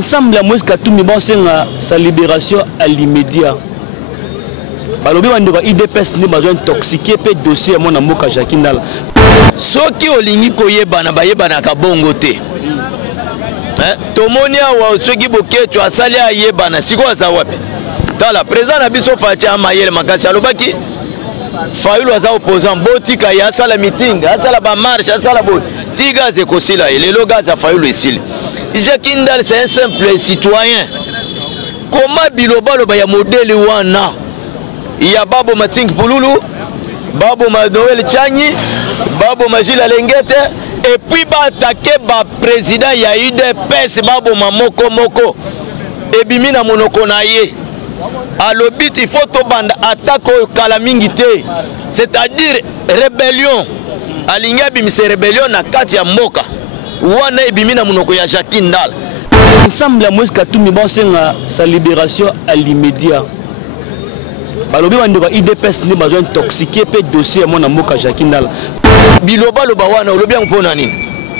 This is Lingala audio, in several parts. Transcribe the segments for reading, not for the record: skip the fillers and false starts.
Ensemble à Moïse Katumbi sa libération à l'immédiat. Balobi bandeko IDPS ne besoin intoxiquer pe dossier mon amoka Jakindala. Soki olingi koyebana bayebana ka bongo te. Tomonia wa soki boke tu asali ayebana siko azawapi. Tala président na biso Fatia Mayele makasi alobaki Fayulu aza opposant botika ya sala meeting, asala ba marche, asala bo. Tiga ze kosila lelo gaza Fayulu esili. Jakindala c'est un simple citoyen. Comment biloba loba ya modèle wana? Il y a Babo Mating Pouloulou, Babo Noël Tchani, Babo Magila Lengete, et puis va attaquer le président, il y a eu des pèses, Babo Mamoko Moko, et Bimina Monoko Naye. À l'obit, il faut tout bande attaque au Kalamingite, c'est-à-dire rébellion. À l'Ingabi, c'est rébellion à Katia Moka, Wana et Bimina Monoko ya Jakindala. Ensemble, la Moïse Katumbi sa libération à l'immédiat. Balobi bandeko IDPS ne besoin intoxiquer pe dossier mon amoka Jakindala. Biloba loba wana olobi mpona nini?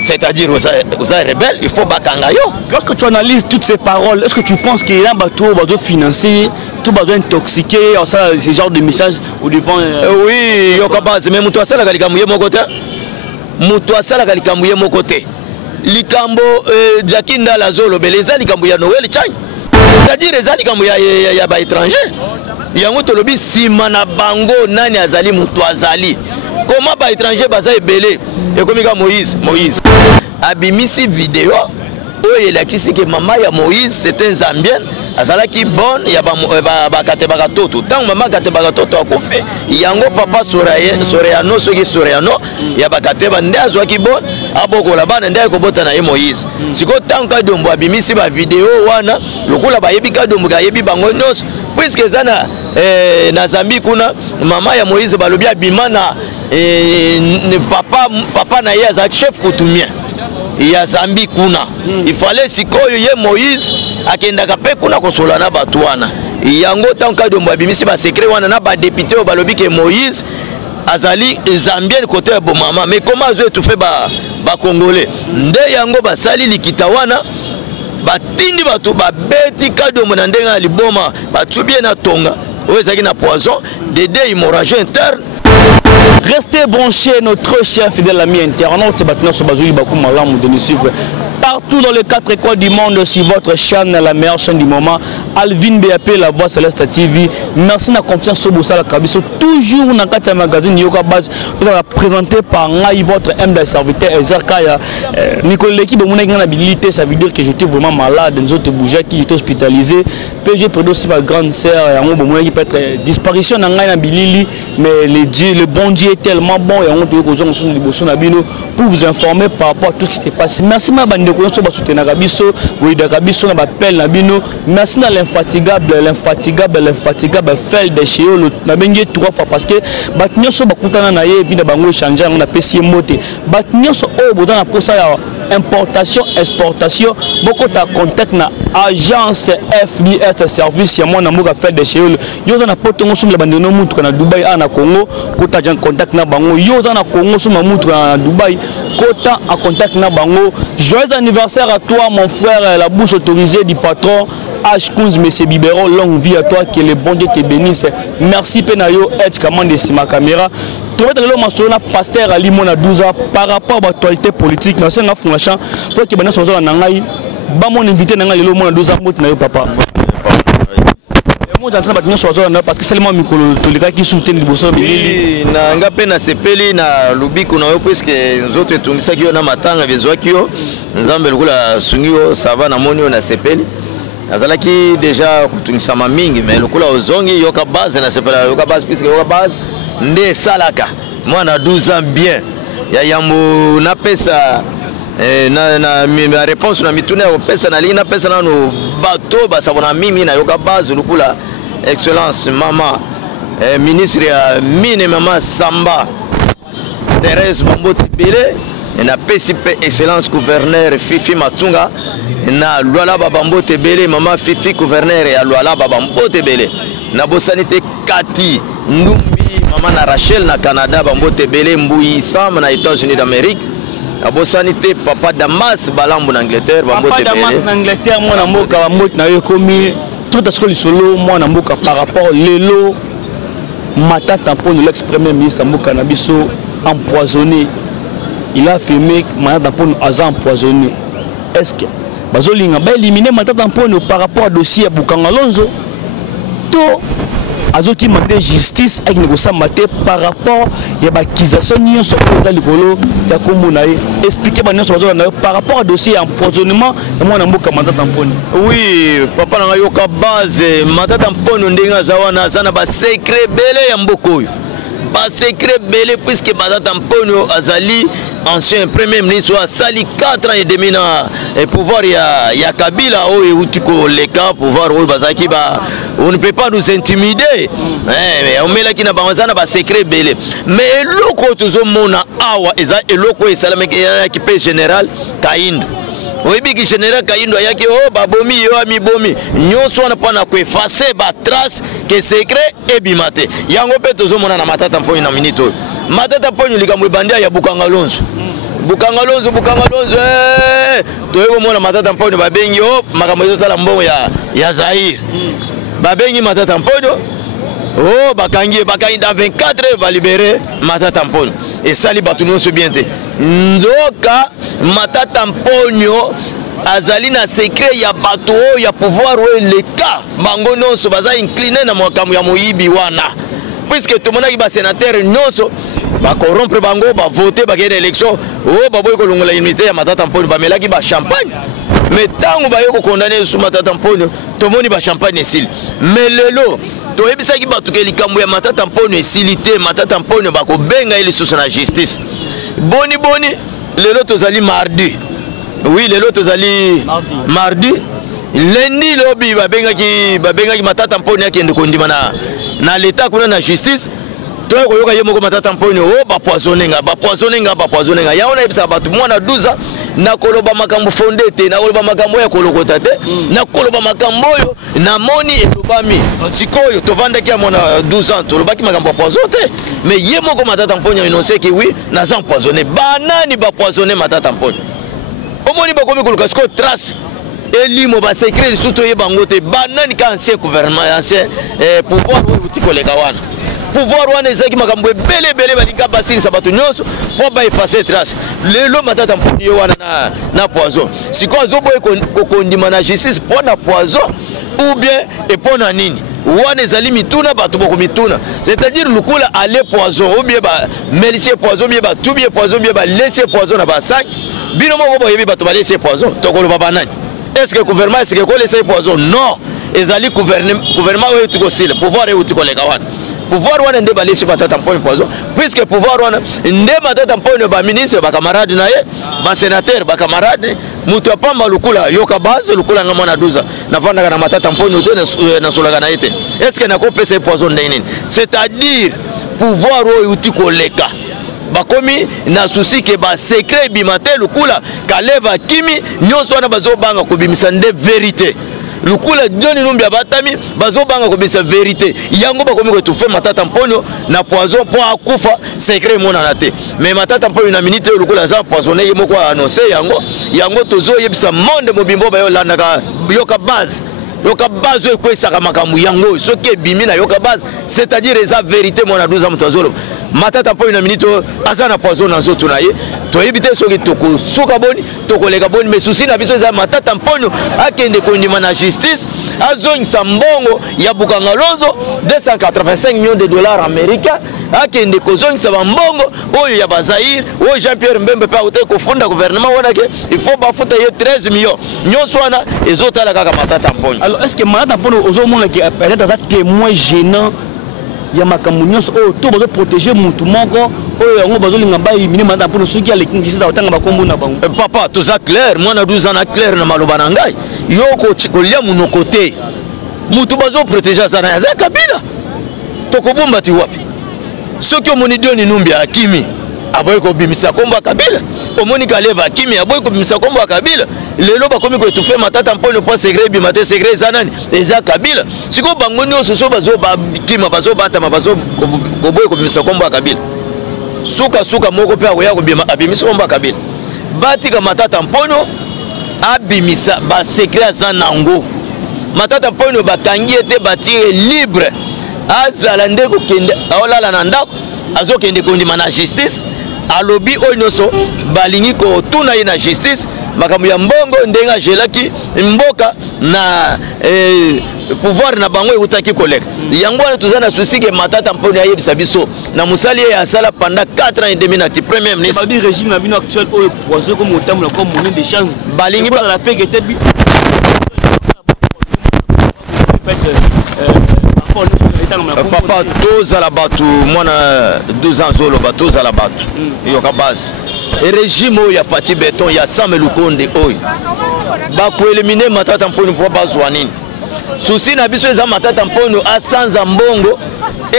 C'est-à-dire aux rebelles, il faut bakanga yo. Lorsque tu analyses toutes ces paroles, est-ce que tu penses qu'il y a un bateau besoin financer, tout besoin intoxiquer, ça ce genre de message au devant oui, yo kabase mais mutu asala kalika muye mokote. Mutu asala kalika muye mokote. Likambo Jakindala zolo beleza likambo ya Noël Tchani. C'est-à-dire les likambo ya ba étranger. Yango tolobi simana bango nani azali mutu azali. Comment ba étranger baza ebele ekomika Moïse abimisi vidéo oyo elakisi ke mama ya Moïse c'était un Zambien azalaki bonne ya ba katebaka toto tant mama katebaka toto akofe yango papa Soreano soki Soreano ya ba kateba nde azwaki bonne abokola bana nde akobota na ye Moïse siko tant ka dombo abimisi ba vidéo wana lokola ba yebi ka dombo ka yebi bango nyos puisque zana na Zambie kuna mama ya Moïse balobi abima na papa na ye aza chef coutumier ya Zambie kuna il fallait sikoyo ye Moïse akendaka pe kuna kosola na batu wana yango tanka dombo abimisi ba secret wana na ba député o balobi ke Moïse azali Zambien côté bo mama mais comment azo étouffer ba congolais nde yango basali likita wana batindi batu babeti kadombo na ndenga liboma batubie na tonga oezaki na poison dédé hémorragie interne. Restez branchés, notre cher fidèle ami internaute, de nous suivre partout dans les 4 écoles du monde sur votre chaîne, la meilleure chaîne du moment, Alvin BAP, la voix Céleste TV. Merci de la confiance au Boussala Kabiso. Toujours dans le magazine Yoga Base, présenté par Naï, votre MD serviteur Ezerkaya. Nicolas, l'équipe de mon habilité, ça veut dire que j'étais vraiment malade, nous autres bougeons qui étaient hospitalisés. PG produit aussi ma grande sœur, qui peut être disparition dans la Bilili, mais le bon Dieu est tellement bon et on doit pour vous informer par rapport à tout ce qui s'est passé. Merci ma bande. Merci à l'infatigable fait de chez eux na bengi 3 fois parce que batnyoso bakutana na ye vina bango changer on a pesi moté batnyoso o bodana pour ça importation exportation beaucoup ta contact na agence FBS service ya mona moka fait de chez eux yo za na potongo sumla bandeno mutu na Dubai na Congo kota jan contact na bango yo za na Congo suma mutu na Dubai kota en contact na bango. Joyeux anniversaire à toi mon frère, la bouche autorisée du patron H15 Monsieur Bibero, longue vie à toi, que le bon Dieu te bénisse. Merci Penayo, Edge Kamande Sima Caméra. Tu vas te le mentionner pasteur Ali Mona 12 ans par rapport à l'actualité politique. Nous sommes en fondation pour que nous soyons en Nangaï. Mon invité Nangaï le Mona 12 ans, mon papa. Parce que seulement Mikolo qui soutient le bosso. Oui, na pena sepeli na lubiku na yo puisque nous autres tungisa kio na matanga besoin kio nzambe lukula sungio sava na monio na sepeli azalaki déjà kutungisa mamingi mais lukula ozongi yoka base na sepela yoka base puisque yoka base nde salaka mwana 12 ans bien ya yambo na pesa na réponse na mituna pesa na lina pesa na no bateau basabona mimi na yoka base lukula excellence maman ministre ya mine maman Samba Thérèse Bambote Bele na PCP excellence gouverneur Fifi Matunga na Luala Bambote Bele maman Fifi gouverneur ya Luala Bambote Bele na bosanité Kati Ndumbi maman na Rachel na Canada Bambote Bele Mbouyi Sam na États-Unis d'Amérique abosani te papa Damas balambo na Angleterre papa Damas na Angleterre mwana mboka ba mot na yo komi tout à ce que le solo mwana mboka par rapport lelo Matata Mponyo l'ex-premier ministre mboka na biso empoisonné. Il a affirmé que Matata Mponyo a empoisonné. Est-ce que bazolinga ba éliminer Matata Mponyo par rapport au dossier Bukanga Lonzo to azoki mandé justice avec négociation maté par rapport ya bakisation nion sur les likolo ya komona expliquer ba nion sur par rapport au dossier empoisonnement de mwana mboka Matata Mponyo. Oui, papa na yoka base Matata Mponyo ndenga zawana zana ba secret belé ya mboko. Ba secret belé puisque Matata Mponyo azali ancien premier ministre a sali 4 ans et demi na pouvoir ya Kabila o eutiko leka pouvoir o bazaki ba on ne peut pas nous intimider mais on met là qui na banzana ba secret belé mais eloko tozo mona awa eza eloko esalameke ya kipe général Kaindo oyebi ki général Kaindo ayaki o babomi yo ami bomi nyonso na pana ko effacer ba trace que secret ebimate yango pe tozo mona na Matata Mponyo na minute Matata Mponyo likamwe bandia ya Bukanga Lonzo Bukanga Lonzo toyeko mona Matata Mponyo babengi o makambo ezotala mbongo ya Zaire babengi Matata Mponyo oh bakangi dans 24 heures va libérer Matata Mponyo et sali batu nyonso bien te nzoka Matata Mponyo azali na secret ya bato ya pouvoir o leka bango nyonso baza incliné na makambo ya moyibi wana puisque tout le monde ba sénateur nyonso ba corrompre bango ba voter ba gagner élection oh ba boy ko longola immunité ya Matata Mponyo ba melaki ba champagne mais tango ba yoko condamner sous Matata Mponyo to moni ba champagne esil mais lelo to ebisa ki batu ke likambo ya Matata Mponyo esilité Matata Mponyo ba ko benga ile sous na justice boni lelo tozali mardi oui lelo tozali mardi lundi lobi ba benga ki Matata Mponyo akende kondima na l'état kuna na justice toi koyoka ye moko Matata Mponyo o ba poisonner nga ya ona ebisa batu mwana 12 ans na koloba makambo fondé te na koloba makambo ya kolokota te na koloba makambo yo na moni elobami sikoyo tovanda ki mwana 12 ans toloba ki makambo poison te mais ye moko Matata Mponyo énoncé que oui na sans poisonner banani ba poisonner Matata Mponyo omoni ba komi koloka siko trace elimo ba secret surtout ye bango te banani ka ancien gouvernement ancien pouvoir ou tikoleka wana pouvoir wana ezaki makambo belé balinga basili sabato nyonso po ba effacer trace lelo Matata Mponyo wana na poison siko azoboye kokondima na justice po na poison ou bien et po na nini wana ezali mituna bato boko mituna c'est-à-dire lukula aller poison ou bien ba melicier poison bien ba tout bien poison bien ba laisser poison na ba sac bino moko boyebi bato ba laisser poison tokolo baba nani est-ce que gouvernement est-ce que ko laisser poison non ezali gouvernement oyo tikosile pouvoir oyo tikoleka wana pouvoir wana nde balisi Matata Mponyo poison puisque pouvoir wana nde Matata Mponyo ba ministre ba camarade na ye ba sénateur ba camarade mutu apamba lukula yoka base lukula nga mwana 12 na vanda na Matata Mponyo te na solaka na ete est-ce que nako pesa poison nini c'est-à-dire pouvoir oyo tikoleka bakomi na souci ke ba secret bimate lukula kaleva kimi nyonso wana bazobanga kobimisa nde vérité lukula Johnny Numbi abatami bazobanga kobisa vérité yango bakomi ko tufe Matata Mponyo na poison po akufa secret mona na te mais Matata Mponyo na minute lukula za poisonné yemo ko annoncer yango tozo yebisa monde mobimbo ba yo landaka yoka base ko esaka makambu yango soki bimi na yoka base c'est-à-dire eza vérité mona 12 ans mutazolo Matata Mponyo na minute azana poison na zo tunaye to ebite soki toko soka boni toko leka boni mais souci na biso eza Matata Mponyo akende kondima na justice azongisa mbongo ya Bukanga Lonzo 285 millions de dollars américains akende kozongisa mbongo oyo ya Bazaire oyo Jean-Pierre Mbembe pa uté ko funda gouvernement wana ke il faut bafuta ye 13 millions nyonso wana ezotala kaka Matata Mponyo. Alors est-ce que Matata Mponyo ozomona ke peut-être ça témoin gênant ya makambo nyonso oyo to bazo protéger mutu moko oyo yango bazolinga bayi mini Matata Mponyo soki ale kingisa otanga bakombo na bango papa tout ça clair mwana 12 ans na clair na maloba na ngai yoko chikolia munoko te mutu bazo protéger sana ya Kabila tokobomba ti wapi soki omoni Johnny Numbi akimi aboye ko bimisa kombo Kabila omoni kaleva akimi aboye ko bimisa kombo Kabila lelo bakomi ko etufe Matata Mponyo po secret bimate secret zanani eza Kabila siko bango nyonso so bazo ba kima bazo batama bazo koboye ko bimisa kombo Kabila suka moko pe akoya ko bima abimisa kombo Kabila batika Matata Mponyo abimisa ba secret za nango Matata Mponyo bakangi ete batire libre azala ndeko kende aolala na ndako azokende kondima na justice alobi oyo nyonso balingi kotuna ye na justice makambo ya mbongo ndenga jelaki mboka na pouvoir na bango eutaki koleka yango wana toza na souci ke Matata Mponyo ayebisa biso na musali ya sala pendant 4 ans et demi na ti premier ministre ba régime na bino actuel oyo poisson comme otambola comme monnaie de change balingi ba la paix était bi papa tozala batu mwana 12 ans zoloba tozala batu yoka base et régime oyo ya Pati Beton ya Sam Lukonde oyo bakoelimine Matata Mponyo mpo bazwa nini souci na biso eza Matata Mponyo asanza mbongo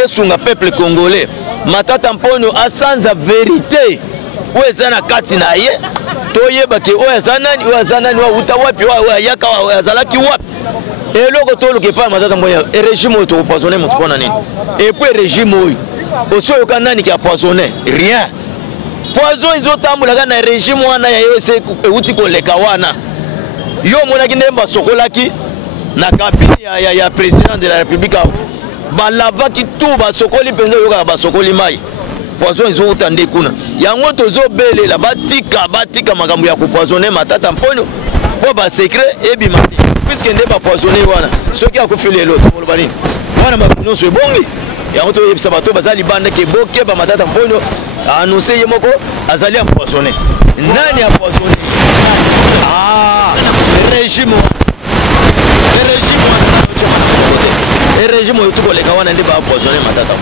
esunga peuple congolais Matata Mponyo asanza vérité oyo eza na kati na ye toyeba ke oyo aza nani wauta wapi oyo ayaka azalaki wapi eloko toluka pa Matata Mponyo régime oyo tokopoisonne moto mpona nini epuis régime oyo osi oyoka nani ki apoisonne rien poison izotambolaka na régime wana ya yo ese euti koleka wana yo monaki nde basokolaki na kabine ya président de la république balavaki tout basokoli mpenza oyokaka basokoli mai poison ezouta nde kuna yango tozobelela batika makambo ya kopoisonne Matata Mponyo mpo basekret ebima te puiske nde bapoisonne wana soki akufi lelo tomoloba nini wana makambo nyonso ebongi yango toyebisa bato baza libanda ke bokeba Matata Mponyo annonce ye moko azali empoisonné nani empoisonné régime oyo tukoleka wana nde baempoisonné Matata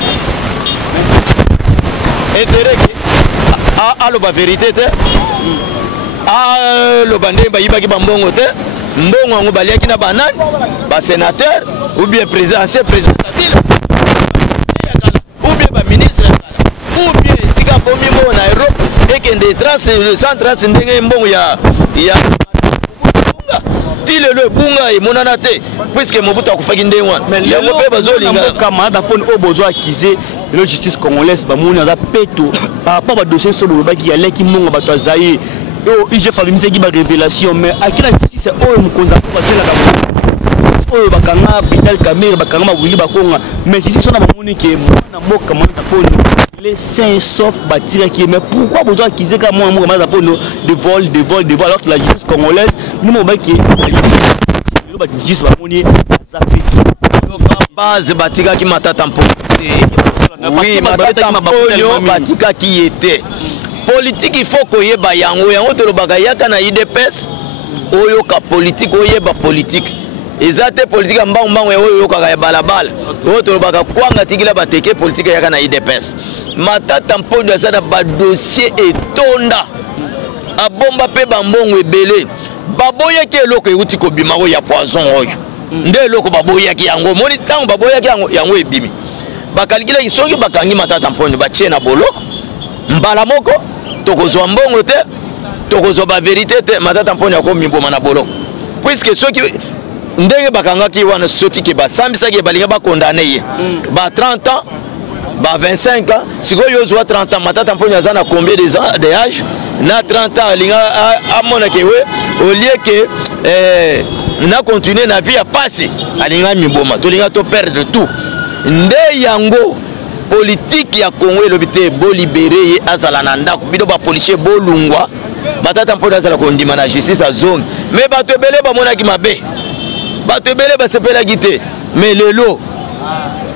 intérêt aloba vérité te aloba nde bayibaki bambongo te mbongo yango baliaki na banani basénateur ou bien président ancien président ou bien baministre ou bien esika bomi mbongo na Europe ekende trace sans trace ndenge mbongo ya ti lelo ebunga emonana te puisque Mobutu akufaki ndenge wana yango mpe bazolinga Matata Mponyo oyo bozwa akize la justice congolaise bamoni aza peto par rapport à dossier sur le baki aleki monga bato azaye j'ai familisé qui ba révélation mais à quelle justice oyo mukonza ko batela oyo bakanga Vital Kamerhe bakanga mabuli bakonga mais justice on a bamoni ke mwana mboka Matata Mponyo les saints sauf batira qui mais pourquoi besoin accuser comme moi Matata Mponyo de vol alors que la justice congolaise nous mon baki la justice bamoni zapi base batika ki Matata Mponyo oui Matata Mponyo batika ki était politique il faut koyeba yango tolobaka yaka na IDPS oyoka politique oyeba politique ezate politique mbango oyo yoka ya balabala oyo tolobaka kwanga tikila bateke politique yaka na IDPS Matata Mponyo azana ba dossier etonda abomba pe bambongo ebele baboyaki eloko euti kobima oyo ya poison oyo nde eloko baboyaki yango moni tango baboyaki yango ebimi bakalikila isoki bakangi Matata Mponyo batie na boloko mbala moko tokozwa mbongo te tokozwa ba vérité te Matata Mponyo akomi mboma na boloko puisque soki ndenge bakangaki wana soki ke basambisaki balinga bakondane ye ba 30 ans ba 25 ans sikoyo yozwa 30 ans Matata Mponyo aza na combien de âge na 30 ans alinga amona ke we au lieu que na continuer na vie ya pasi alinga mimboma tolinga to perdre tout nde yango politique ya Congo elobite bo libérer ye azala na ndako bido ba policier bolungwa Matata Mponyo azala kondima na justice a zone mais bato ebele bamonaki mabe bato ebele basepelaki te mais lelo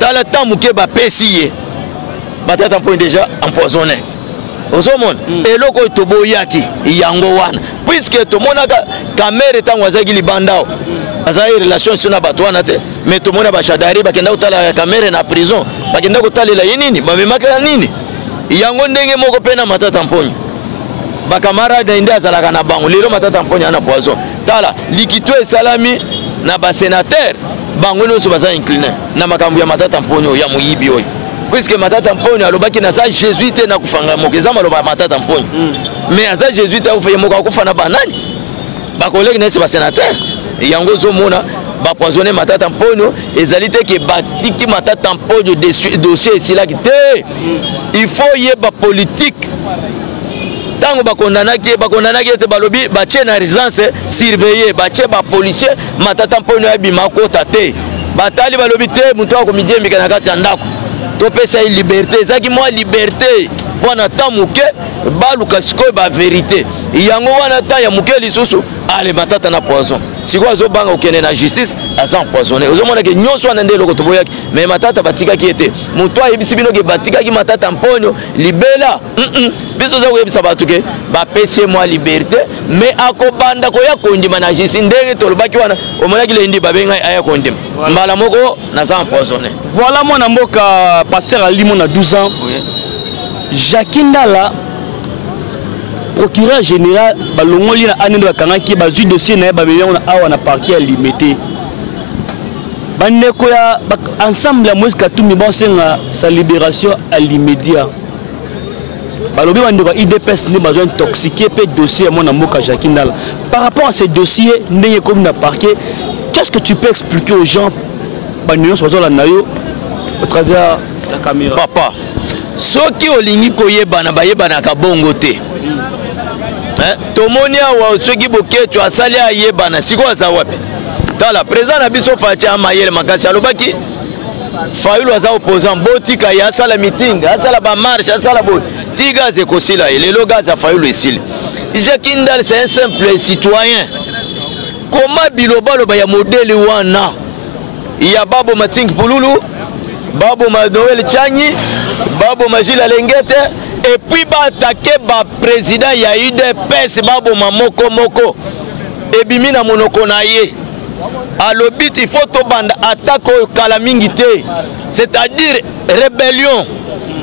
tala temps muke bapesi ye Matata Mponyo déjà empoisonné ozomona eloko toboyaki yango wana puisque tomonaka Kamerhe tango azaki libandao azali relation sur na bato wana te mais tomona bashadari bakenda kotala Kamerhe na prison bakenda kotalela ye nini bamemaka nini yango ndenge moko pe na Matata Mponyo bakamarade nde azalaka na bango lelo Matata Mponyo ana poison tala likito esalami na basénateur bango nyonso baza incliné na makambo ya Matata Mponyo ya moyibi oyo puisque Matata Mponyo alobaki na za jésuite na kufanga moko eza maloba Matata Mponyo mais aza jésuite akufa moko akufa na banani bakoleki nesi basénateur yango zomona bapoisonné Matata Mponyo ezali te ke batiki Matata Mponyo dossier esilaki te il faut yeba politique tango bakondana ki te balobi batie na résidence surveillée batie ba policier matata mpono ya bima kota te batali balobi te muto akomidie mbika na kati ya ndako to pesa liberté ezaki moi liberté wana ta muke baluka sikoyo ba vérité yango wana ta ya muke lisusu ale matata na poison sikoyo azobanga okende na justice aza empoisonné ozomona ke nyonso wana nde eloko toboyaki mais matata batikaki ete moto ayebisi bino ke batikaki matata mponyo libela biso oza koyebisa bato ke bapesi ye mwa liberté mais akobanda koya kondima na justice ndenge tolobaki wana omonaki lendi babengai aya kondima mbala moko naza empoisonné. Voilà mwana mboka pasteur alimo na 12 ans. Jacques Ndala procureur général balongoli na anendo bakangaki bazui dossier na babelongo na awa na parquet ya limité bandeko ya ensemble ya Moïse Katumbi bonsenga sa libération à l'immédiat balobi bandeko ya IDPS ne besoin intoxiquer pe dossier mon amoka Jacques Ndala par rapport à ce dossier ndenge comme na parquet. Qu'est-ce que tu peux expliquer aux gens bandeko so la nayo au travers la caméra papa soki olingi koyebana bayebana ka bongo te tomoni awa soki boketo asali ayebana siko aza wapi tala président na biso Fatia Amayele makasi alobaki Fayulu aza opposant botika ya asala meeting asala ba marche asala bo tiga ze kosila elelo gaza Fayulu esile Jacques Ndala c'est un simple citoyen comment bilobalo ba ya modèle wana ya babo Mating Pululu babo Noël Chanyi babo Majila Lengete et puis ba attaquer ba président ya UDPS babo moko et bimina monoko na ye alobit il faut to banda attaque au kalamingité c'est-à-dire rébellion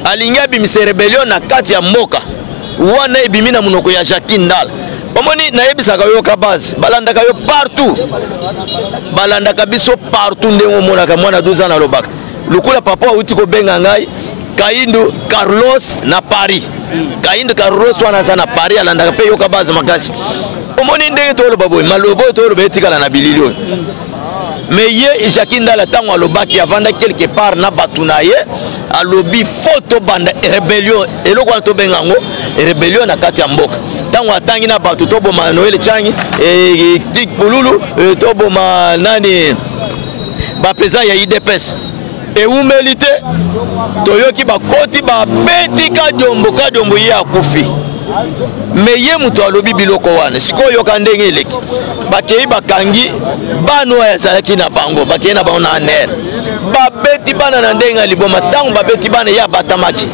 alinga bimise rébellion na kati ya mboka wana ebimina monoko ya Jacques Ndala omoni na yebisaka yo ka base balandaka yo partout balandaka biso partout ndengo monaka mwana 12 ans na lobaka lukula papa uti ko benga ngai Kaindo Carlos na Paris Kaindo Carlos wana za na Paris alandaka pe yo ka base makasi omoni ndenge to loba boy malobo to loba etikala na bililio mais ye Jacques Ndala tango alobaki avanda quelque part na batuna ye alobi photo banda rébellion eloko to bengango rébellion na kati ya mboka tango atangi na batu to boma Noël Chanyi Tik Pululu to boma nani ba président ya IDPS et où mélité toyoki bakoti ba beti ka jombo ye akufi mais ye muto alobi biloko wana sikoyo ka ndenge eleki bakei bakangi bano ya zalaki na bango bakei na bango na aner babeti bana na ndenge liboma tango babeti bana ya batamaki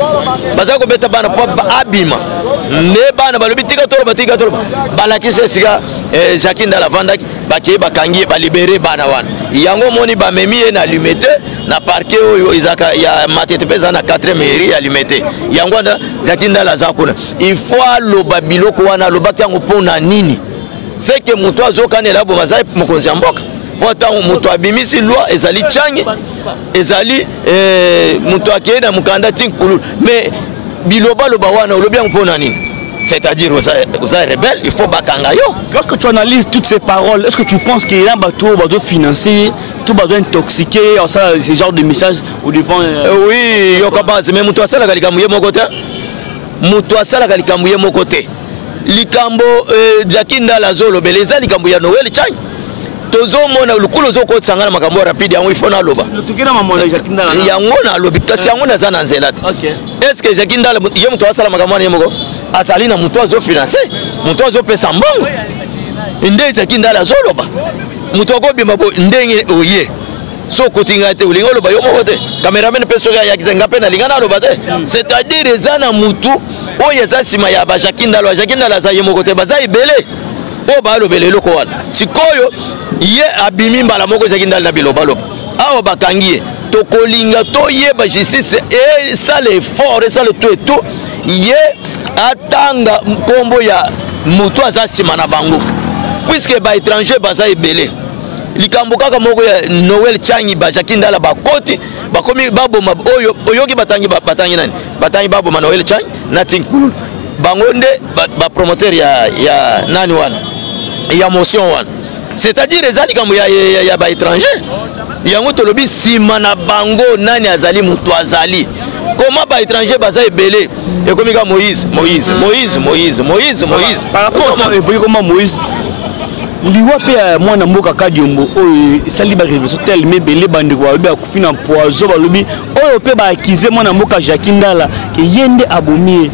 bazako beta bana po abima ne bana balobi tika tolo balakise sika Jacques Ndala vandaki bakei bakangi ba libérer bana wana yango moni ba memi na limité na parquet oyo izaka ya matete pesa na 4e mairie ya limité yango na Jacques Ndala zakuna il faut loba biloko wana lobaki yango pona nini c'est que muto azokanela bo bazai mokonzi mboka pota muto abimisi loi ezali Chanyi ezali muto akena mukanda Tik Pululu mais biloba loba wana lobi yango pona nini c'est-à-dire vous êtes rebelle, il faut bakanga yo. Lorsque tu analyses toutes ces paroles, est-ce que tu penses qu'il y a un bateau financier, tout besoin intoxiqué, ce genre de message au devant oui, yo kabase mais muto asala kalikamuye mokote. Muto asala kalikamuye mokote. Likambo Jacques Ndala zolo beleza likambo ya Noël Chanyi. Tozo mona lukulo zo ko tsangana makambo rapide yango ifona loba. Tukina mamola Jacques Ndala. Yango na lobi kasi yango na zana nzelati. OK. Est-ce que Jacques Ndala ye muto asala makambo na moko? Asali na muto azo financer, muto azo pesa mbongo. Ndenge Jacques Ndala zoloba. Muto ko bima bo ndenge oye. So kotinga te ulinga loba yo moko te. Cameraman peso ya kizenga pe na lingana loba te. C'est-à-dire ezana mutu oyo eza sima ya ba Jacques Ndala za ye moko te baza ibele. O ba lobele loko wana. Sikoyo ye abimi mbala moko Jacques Ndala na biloba loba. Awa bakangie tokolinga to ye ba justice et ça l'effort et ça le tout ye atanga kombo ya mutu aza sima na bango puisque ba étranger baza ebele likambo kaka moko ya Noël Chanyi ba Jacques Ndala bakoti bakomi babo oyo oyoki batangi nani batangi babo Noël Chanyi na Tik Pululu bango nde ba promoteur ya nani wana ya motion wana c'est-à-dire ezali kambo ya ba étranger yango tolobi sima na bango nani azali mutu azali ko comment ba étranger baza ebele et comme ka Moïse par rapport à comment Moïse liwa pe mwana mboka Kadiombo oyo sali ba révolution tel mais belé bande ko ba kufina poison ba lobi oyo pe ba accuser mwana mboka Jacques Ndala ke yende abomi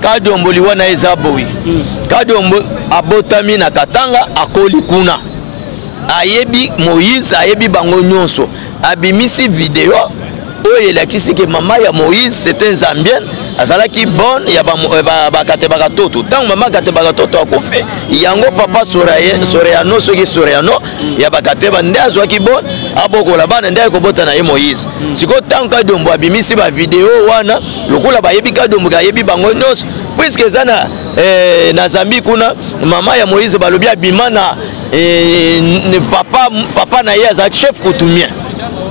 Kadiombo liwa na ezaboui Kadiombo abotami na Katanga akoli kuna ayebi Moïse ayebi bango nyonso abimisi video oyo elakisi ke mama ya Moïse c'était zambienne azalaki bonne ya ba katebaka toto tant mama katebaka toto akofe yango papa Soreano soki Soreano ya ba kateba nde azwaki bonne abokola bana nde akobota na ye Moïse siko tant Kadiombo abimisi ba video wana lokola bayebi Kadiombo ayebi bango nyonso puisque zana na Zambie kuna mama ya Moïse balobi abima na papa na ye aza chef coutumier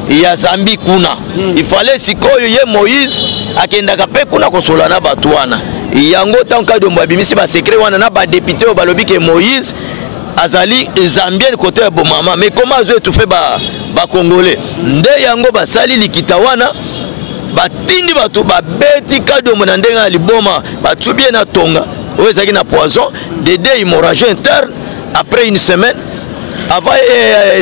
ya Zambie kuna il fallait sikoyo ye Moïse akendaka pe kuna kosola na batu wana yango tant Kadiombo abimisi ba secret wana na ba député o balobi ke Moïse azali zambien côté bo mama mais comment azo étouffer ba congolais nde yango basali likita wana batindi batu babeti Kadiombo na ndenga liboma batubie na tonga oyo ezaki na poison dédé hémorragie interne après une semaine avant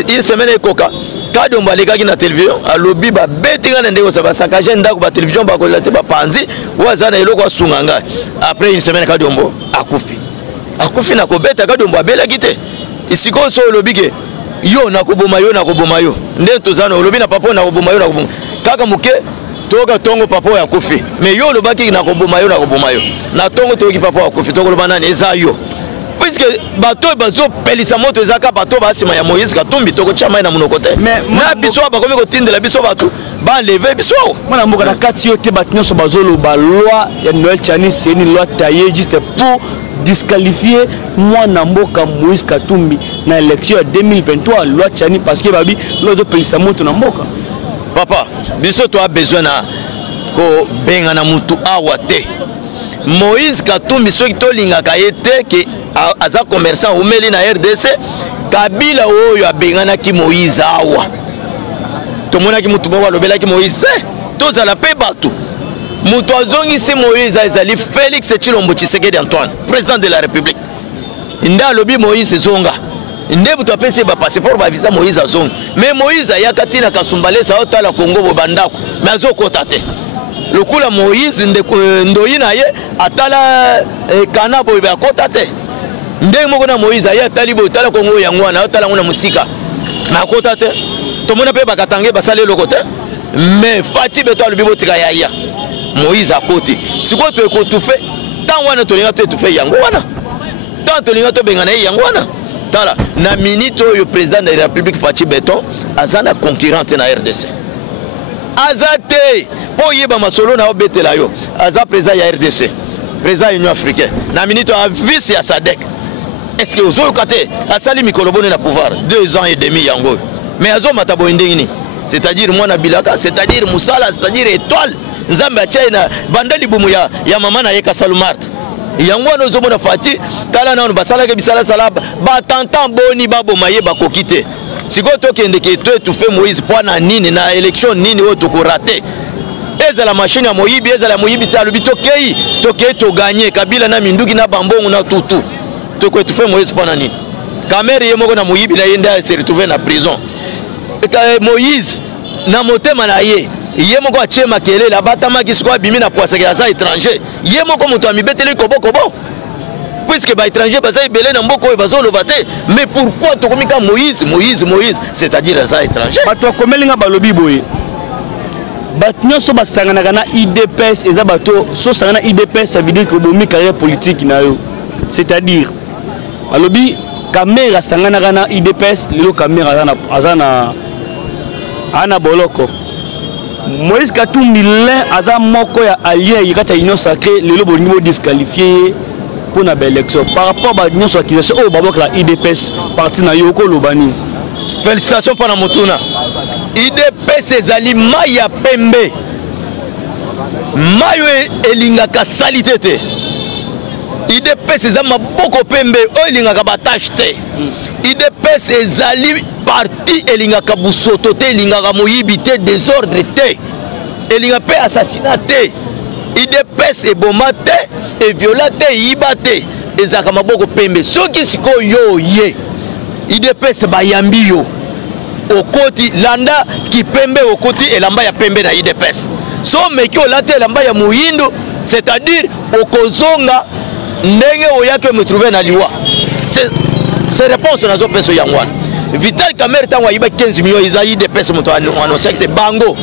une semaine ekoka Kadiombo alekaki na télévision alobi ba betinga na ndeko sa ba sakaje ndako ba télévision ba kola te ba panzi waza na eloko asunganga après une semaine Kadiombo akufi na kobeta Kadiombo abelaki te isiko so olobi ke yo na koboma yo nde tozana olobi na papa na koboma yo kaka muke toka tongo papa ya kufi mais yo lobaki na koboma yo na tongo toki papa ya kufi toko lobana eza yo puisque bato bazo pelisa moto ezaka bato basima ya Moïse Katumbi toko chama na munoko te na biso ba komi ko tindela biso bato ba lever biso mwana mboka na kati yo te batinyo so bazolo ba loi ya Noël Tchani c'est une loi taillée juste pour disqualifier mwana mboka Moïse Katumbi na élection ya 2023 loi Tchani parce que babi lozo pelisa moto na mboka papa biso to a besoin na ko benga na mutu awa te Moïse Katumbi soki to lingaka yete ke aza commerçant umeli na RDC Kabila oyo abenganaki Moïse awa tomonaki mutu moko alobelaki Moïse tozala pe bato mutu azongisi Moïse ezali Félix Tshilombo Tshisekedi Antoine président de la République nde alobi Moïse zonga nde butu apesi ba passeport ba visa Moïse azonga mais Moïse ayakati na Kasumbale sa otala Kongo bo bandako mais azokota te lokula Moïse ndoyi na ye atala kana bo ba kota te nde moko na Moïse aya talibo tala Kongo yango wana otala ngona musika na kota te tomona pe bakatange basale lokote mais fati beto alobi tika ya Moïse akoti siko to ekotufe tant wana tolinga to etufe yango wana tant tolinga to bengana yango wana tala na minute oyo président de la République Fati Beton azana concurrente na RDC azate po yeba masolo na obetela yo aza président ya RDC président Union africaine na minute a vice ya SADC est-ce que ozo kate asali mikolobone na pouvoir 2 ans et demi yango mais azo matabo ndengini c'est-à-dire moi na bilaka c'est-à-dire musala c'est-à-dire étoile nzambe achina bandali bumu ya mama na yeka salumart yango no zo mona Fati tala na basala ke bisala sala ba tantan boni babo maye bakokite siko to kende ke to etufe Moïse po na nini na élection nini o to ko rater eza la machine ya moyibi eza la moyibi ta lobito kei to gagner Kabila na minduki na bambongo na tutu to ko etufe Moïse po na nini Kamere ye moko na moyibi na yenda se retrouver na prison Moïse na motema na ye moko achie makele la batama kisiko abimi na poiseke ya za étranger ye moko moto amibeteli kobo puisque ba étranger baza ebele na mboko bazolo bate mais pourquoi to komika Moïse c'est-à-dire za étranger bato komelinga balobi boye batnyo so basangana kana IDPS eza bato so sangana IDPS ça veut dire que bomi carrière politique na yo c'est-à-dire balobi Kamera sangana kana IDPS lelo Kamera azana ana boloko Moïse Katumbi aza moko ya allié yikata union sacrée lelo bolingo disqualifié pour na élection par rapport à union accusation oh babok la IDPS parti na yoko lobani félicitations pour na motuna IDPS ezali maya pembe mayo elingaka salité te IDPS ezama boko pembe o elingaka batache te IDPS ezali parti elingaka busoto te elingaka moyibi te désordre te elinga pe assassinaté IDPS ebomate et violate yibate ezaka maboko pembe soki siko yo ye IDPS bayambi yo okoti landa kipembe okoti elamba ya pembe na IDPS so meki olate elamba ya muyindo c'est-à-dire okozonga ndenge oyake me trouver na liwa c'est réponse nazo peso yangwana Vital Kamerhe tango ayiba 15 millions iza IDPS moto annonce que bango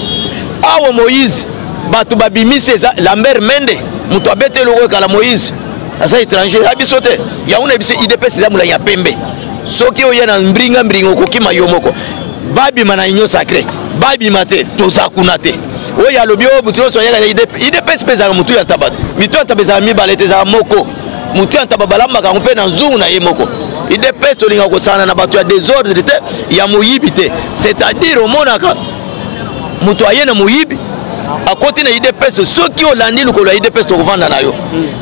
awo Moïse batu babimisi eza Lambert Mende moto abete logo kala Moïse asa étranger abisote ya una bisi IDPS za mulanya pembe soki oye na mbringa okokima yomoko babi mana inyo sacré babi mate tozakuna te oya lobio butu so yaka IDPS pesa mutu ya tabata mitu tabeza mi balete za moko mutu ya tababala maka ngompe na nzungu na yemoko IDPS tolinga kosana na batu ya désordre te ya muyibi te c'est-à-dire omonaka mutu ayena muyibi akoti na IDPS soki olandi lukolo ya IDPS tokovanda na yo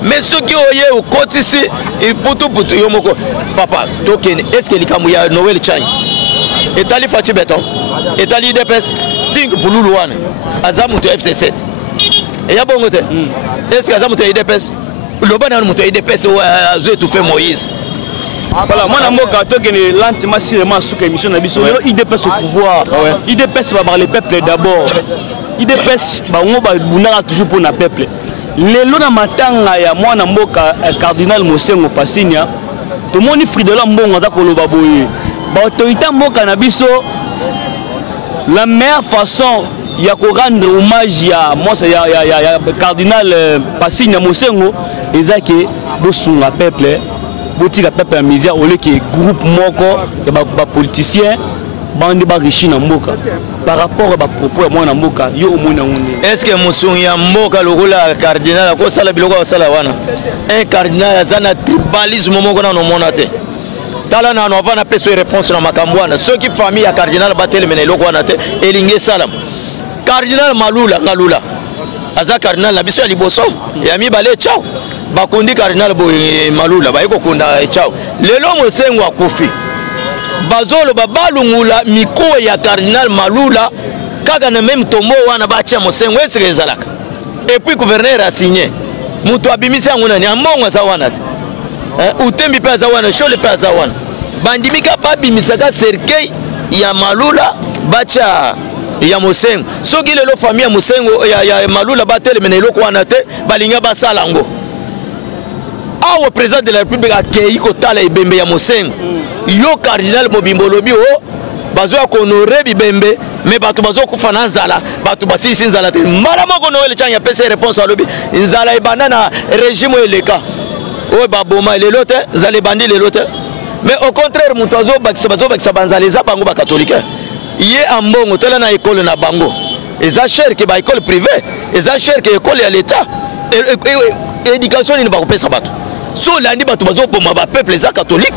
mais soki oye okotisi iputu yo moko papa tokene est-ce que likamu ya Noël Chani etali Fachi Beton etali IDPS think bululu wana azamu to FC7 et ya bongo te est-ce que azamu to IDPS lobana mutu ya IDPS azo tout fait Moïse. Voilà, moi, je suis lentement sur l'émission de IDPS au pouvoir. IDPS va par le peuple d'abord. IDPS va toujours pour le peuple. Les lois matanga ya moi na mboka cardinal Mosengo Pasinia. Tout le monde est fri de la mbongo za koloba boye. Ba autorité mboka na biso la meilleure façon ya ko rendre hommage ya moi ya cardinal Pasinia Mosengo ezake bosunga peuple. Botika peuple ya misère au lieu que groupe moko ya ba politicien bande ba riche na mboka par rapport à ba propos ya mwana mboka yo omona ngunde est-ce que musungi ya mboka lokola cardinal ko sala biloko sala wana un cardinal azana tribalisme moko na no mona te tala na no vana peso réponse na makambwana ceux qui famille ya cardinal batele mena loko wana te elinge salam cardinal Malula ngalula aza cardinal na biso ya liboso ya mibale ciao bakundi cardinal boye Malula bayeko kunda ciao lelo Mosengo akufi bazolo babalungula miko ya cardinal Malula kaka na même tombo wana bacha Mosengo esike ezalaka et puis gouverneur a signé mutu abimisi nguna ni ambongo za wana utembi pe za wana shole pe za wana bandimika babimisaka cercueil ya Malula bacha ya Mosengo soki lelo famille ya Mosengo ya Malula batele menelo ko wana te balinga basalango awo président de la République akei kotala ibembe ya Mosengo yo cardinal Mobimbo lobi o bazo ya honorer bibembe mais bato bazo kufana nzala bato basisi nzala te mala moko Noël Chani apesa réponse à lobi nzala ibanda na régime eleka o baboma lelo te nzala bandi lelo te mais au contraire muto azo bakisa banzala eza bango ba catholique ye ambongo tela na école na bango eza cher que ba école privée eza cher que école ya l'état éducation ni ba kopesa bato so landi bato bazo boma ba peuple za catholique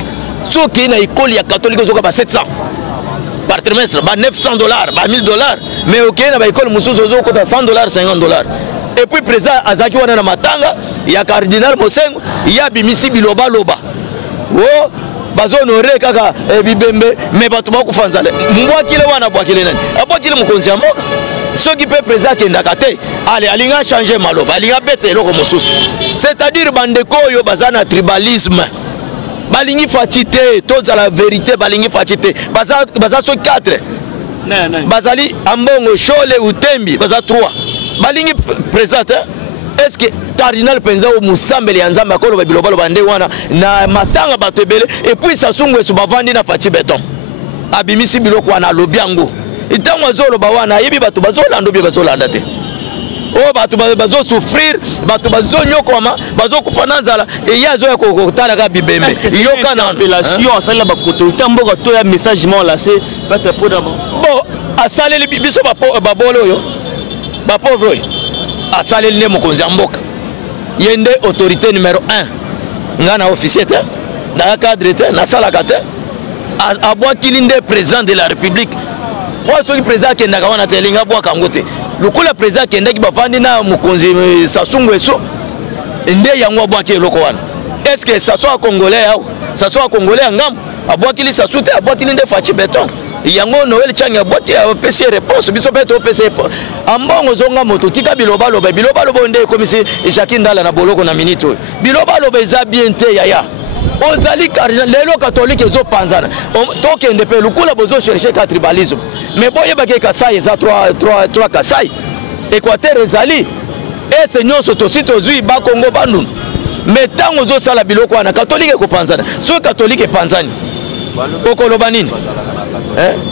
so ki na école ya catholique zo ka ba 700 par trimestre ba $900 ba $1000 mais ok na ba école mususu zo kota $100 $50 et puis président azaki wana na matanga ya cardinal Mosengo ya bimisi biloba loba o bazo honorer kaka bibembe mais bato ba kufanzala mbwakile wana bwakile nani abwakile mukonzi ya mboka soki pe président kendaka te allez alinga changer maloba alinga bete loko mosusu c'est-à-dire bandeko yo bazana tribalisme balingi fatite toza la vérité balingi fatite baza so 4 bazali ambongo shole utembi baza 3 balingi président est-ce que cardinal penza o musambele ya nzamba kolo babilobalo bande wana na matanga batebele et puis sasungu eso bavandi na Fachi Beton abimisi biloko wana lobiango itango zolo bawana yebi bato bazolanda bi bazolanda te o bato bazo souffrir bato bazo nyokoma bazo kufana nzala et yazo ya kokotala ka bibembe yoka na appellation asala ba autorité mboka to ya message mo lancé peut-être pour d'abord bon asale le biso ba bolo yo ba pauvre yo asale le mokonzi mboka yende autorité numéro 1 ngana officier te na cadre te na sala ka te abwa kilinde président de la République moi soki président kendaka wana te linga bwa kangote lokola président kendaki bafandi na mokonzi Sassou Nguesso nde yango bwa ke loko wana est-ce que ça soit congolais ou ça soit congolais ngam abwa kili Sassou te abwa kili nde Fachi Beton yango Noël Chang aboti apesi réponse biso pe to pesi ambongo zonga moto tika biloba loba nde komisi Jacques Ndala na boloko na minute biloba loba eza bien te yaya ozali cardinal lelo catholique ezo panzana tokende pe lukula bozo chercher ka tribalisme mais boye bake Kasai eza 3 Kasai Équateur ezali et seigneur sotosi tozui ba Congo bandu mais tango zo sala biloko wana catholique ko panzana so catholique panzani okoloba nini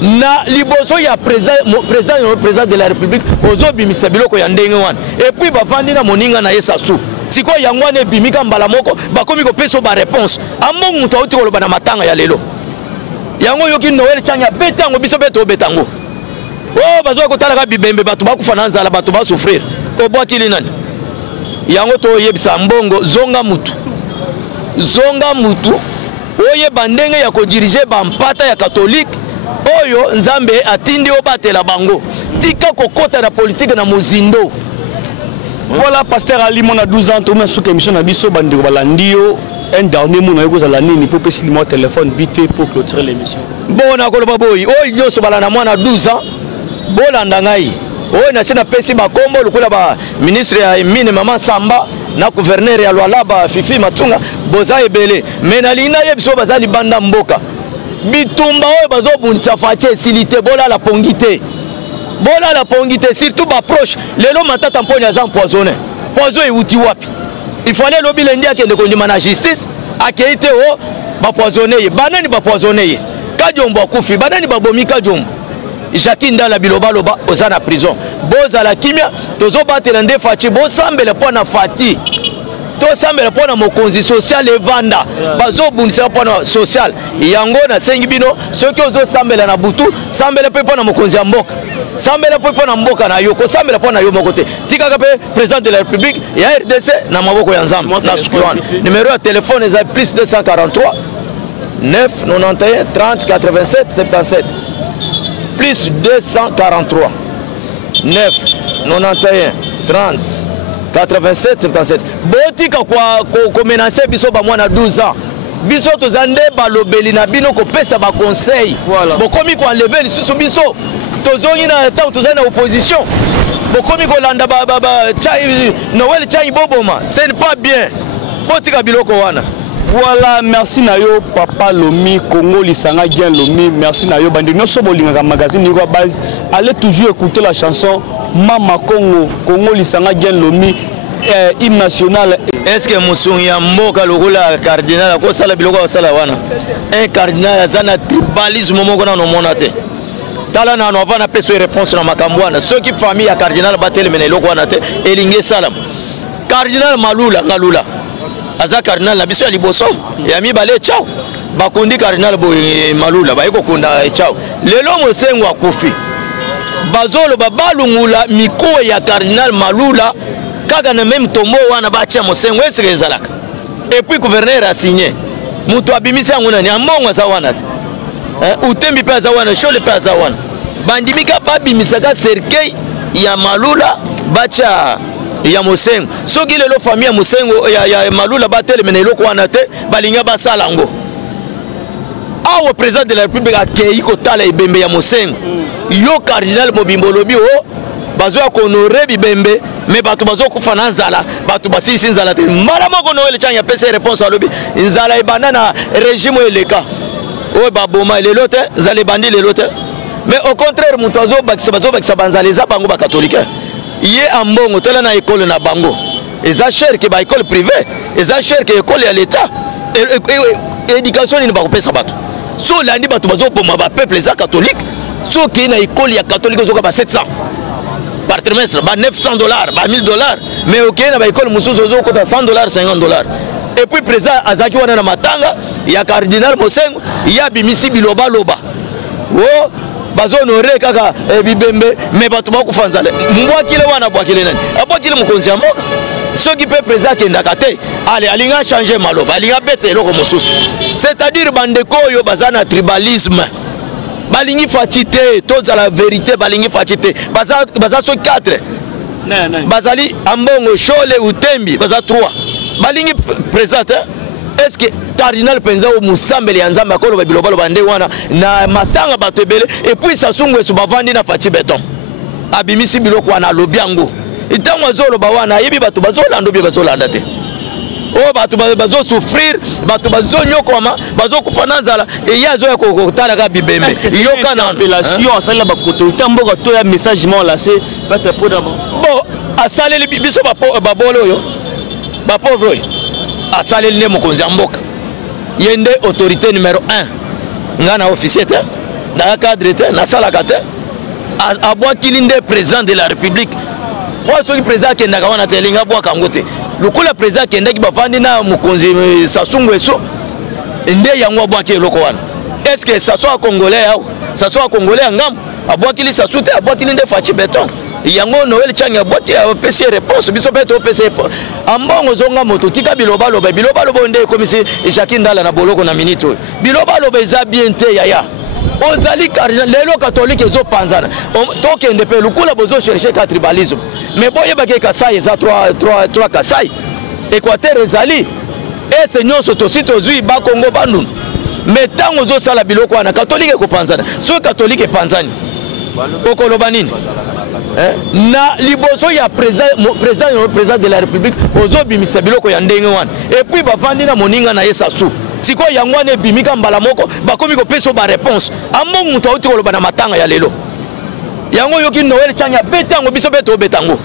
na liboso ya président de la République ozo bimisa biloko ya ndenge wana et puis bavandi na moninga na yesasu siko yango wana ebimika mbala moko bakomi kopesa ba réponse ambongo mutu auti koloba na matanga ya lelo yango yoki Noël Changa betango biso beto betango oh bazo kotala ka bibembe batu bakufa na nzala batu ba souffrir obwakili nani yango to yebisa mbongo zonga mutu oye bandenge ya ko diriger ba mpata ya catholique oyo nzambe atindi obatela bango tika kokota na politique na mozindo. Voilà, pasteur Ali, mon a 12 ans, tout le monde sous émission Nabiso Bandiro Balandio. Un dernier mot, on a l'année, pour passer mon téléphone vite fait pour clôturer l'émission. Bon, na koloba boy, oh il y a ce balana moi na 12 ans. Bolanda ngai. Oh na sina pesi ba kombo lukula ba ministre ya mine maman Samba na gouverneur ya Luala ba Fifi Matunga boza ebele. Menalina yebiso bazali banda mboka. Bitumba oyo bazo bunisa fache silite bola la pongité. Bola la pongité surtout ba proche lelo matata mponi aza empoisonné. Poison euti wapi. Il fallait lobi lendi akende kondima na justice akeite o ba poisonné banani ba poisonné. Kajombo akufi banani ba bomi kajombo. Jacques Ndala biloba loba oza na prison. Boza la kimia tozo batela nde fachi bo sambele pona fati. To sambele pona mokonzi social evanda. Bazo bunisa pona social. Yango na sengi bino soki ozo sambele na butu sambele pe pona mokonzi ya mboka. Sambele pe pona mboka na yoko sambele pona yo mokote. Tika ka pe président de la République ya RDC na maboko ya nzambe na sukuwana. Numéro ya téléphone est plus 243 9 91 30 87 77. Plus 243 9 91 30 87 77. Botika ko menacer biso ba mwana 12 ans. Biso tozande balobeli na bino ko pesa ba conseil. Bokomi ko enlever lisusu biso. Tozongi na temps tozana opposition. Bokomi ko landa ba chai Noël chai boboma. Ce n'est pas bien. Botika biloko wana. Voilà, merci Nayo, Papa Lomi, Congo, Lisanga, Gien Lomi, merci Nayo, Bandi, nous sommes au magazine Nigo Base. Allez toujours écouter la chanson Mama Congo, Congo, Lisanga, Gien Lomi, hymne national. Est-ce que Moussoungi a moka lokola cardinal a kosa la biloko sala wana? Un cardinal a zana tribalisme moko na monate. Tala na no vana peso réponse na makambwana. Ceux qui famille a cardinal batel mene loko wana te elinge salam. Cardinal Malula ngalula. Aza cardinal na biso ya liboso ya mibale chao bakondi cardinal bo Malula ba eko konda chao lelo mosengo akufi bazolo babalungula miko ya cardinal Malula kaka na même tombo wana bacha mosengo esekezalaka et puis gouverneur a signé mutu abimisa ngona ni amongo za wana utembi pe za wana shole pe za wana bandimika babimisa ka cercueil ya Malula bacha ya Mosengo soki lelo famille ya Mosengo ya Malula batele mena eloko wana te balinga basala ngo awo président de la République akei ko tala ibembe ya Mosengo yo cardinal Mobimbo lobi o bazo ya honorer bibembe mais bato bazo kufa na nzala bato basisi nzala te mala moko Noël Changa pesa réponse à lobi nzala ibanda na régime eleka o baboma lelo te nzala bandi lelo te mais au contraire muto azo bakisa banzala eza bango ba catholique yé ambongo tela na école na bango eza cher que ba école privée eza cher que école ya l'état éducation ni ba kopesa bato so landi bato bazo boma ba peuple eza catholique so ki na école ya catholique zo ka ba 700 par trimestre ba $900 ba $1000 mais OK na ba école mususu zo ko ta $100 $50 et puis président azaki wana na matanga ya cardinal Mosengo ya bimisi biloba loba oh bazo honorer kaka bibembe mais bato bakufa nzala mbwakile wana bwakile nani abwakile mokonzi ya mboka soki pe président kendaka te ale alinga changer maloba alinga bete eloko mosusu c'est-à-dire bandeko oyo bazana tribalisme balingi faci te toza la vérité balingi faci te baza so 4 bazali ambongo shole utembi baza 3 balingi président est-ce que cardinal penza o musambeli ya nzambe akolo ba bilobalo bande wana na matanga bato ebele et puis Sassou Nguesso bavandi na Fati Beton abimisi biloko wana lobiango itango azolo ba wana yebi bato bazolanda bi bazolanda te o bato bazo souffrir bato bazo nyokoma bazo kufana nzala et yazo ya kokotala ka bibembe yoka na appellation asala ba autorité mboka to ya message mo lancé peut-être pour d'abord bon asaleli biso ba bolo yo ba pauvre asaleli le mokonzi mboka yende autorité numéro 1 ngana officier te na cadre te na sala kate abwa kilinde président de la république moi soki président kenda kawana te linga bwa kangote lokola président kenda ki bavandi na mokonzi Sassou Nguesso nde yango bwa ke loko wana est-ce que ça soit congolais ou ça soit congolais ngam abwa kili Sassou te abwa kilinde Fati Beton yango Noël Chang aboti apesi réponse biso beto opesi ambongo zonga moto tika biloba loba nde komisi Jacques Ndala na boloko na minute biloba loba eza bien te yaya ozali cardinal lelo catholique ezo panzana tokende pe lukula bozo chercher ka tribalisme mais boye bake Kasai eza 3 Kasai Équateur ezali et seigneur sotosito zui ba Congo bandun mais tango zo sala biloko na catholique ko panzana so catholique panzani okoloba nini na liboso ya président de la république ozobimisa biloko ya ndenge wana et puis bavandi na moninga na Sassou siko yango ne bimika mbala moko bakomi ko peso ba réponse ambongo muto auti koloba na matanga ya lelo yango yoki Noël Changa betango biso beto betango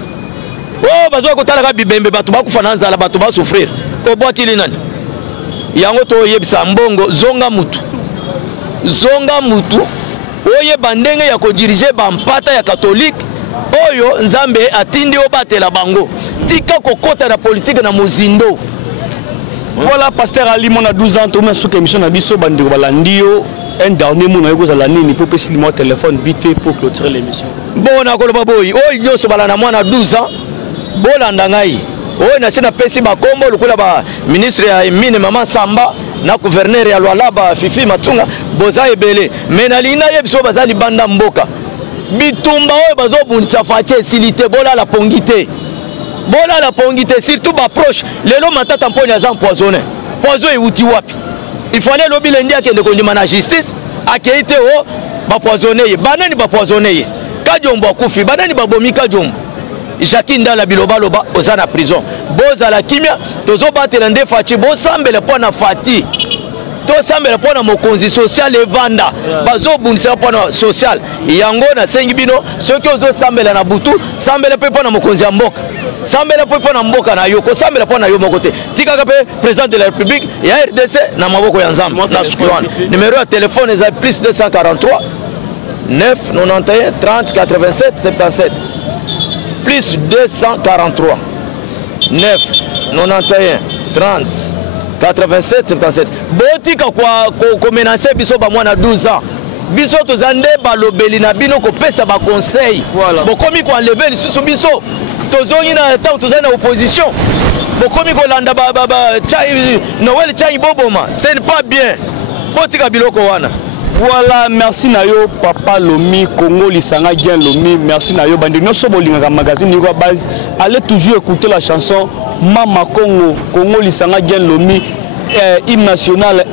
oh bazo ko talaka bibembe bato bakufana nzala bato ba souffrir obwakili nani yango to yebisa mbongo zonga mutu oye bandenge ya ko diriger ba mpata ya catholique oyo nzambe atindi obatela bango tika kokota na politique na mozindo. Voilà, pasteur Ali, mon a 12 ans, tout le monde sous émission na biso bandi balandio un dernier mot na yoko la nini pour passer mon téléphone vite fait pour clôturer l'émission. Bon na koloba boy, oy nyoso balana mwana 12 ans. Bolanda ngai. Oy na sina pesi ba kombo lukula ba ministre ya mine mama Samba na gouverneur ya Lualaba Fifi Matunga boza ebele. Menalina yebiso bazali banda mboka. Bitumba oyo bazobundisa fache silite bola la pongite. Bola la pongite surtout ba proche lelo matata mponya za empoisonné. Poison euti wapi? Il fallait lobi lendi akende kondima na justice akeite o ba poisonné. Banani ba poisonné. Kajombo akufi banani ba bomi kajombo. Jacques Ndala biloba loba ozana prison. Boza la kimia tozo batela nde fachi bo sambele pona fati. To sambele pona mokonzi social evanda. Bazo bundisa pona social. Yango na sengi bino soki ozo sambele na butu sambele pe pona mokonzi ya mboka. Sambele pe pona mboka na yo ko sambele pona yo mokote. Tika ka pe président de la République ya RDC na maboko ya nzambe na sukiwana. Numéro de téléphone est plus 243 9 91 30 87 77. Plus 243 9 91 30 87 77. Botika kwa menacer biso ba mwana 12 ans. Biso tozande balobeli na bino ko pesa ba conseil. Voilà. Bokomi ko enlever lisusu biso. Tozongi na temps tozana opposition. Bokomi ko landa Noël Chai boboma. Ce n'est pas bien. Botika biloko wana. Voilà, merci Nayo, Papa Lomi, Congo, Lisanga, Gien Lomi, merci Nayo, Bandi, nous sommes au magazine Nigo Base. Allez toujours écouter la chanson Mama Congo, Congo, Lisanga, Gien Lomi, hymne national.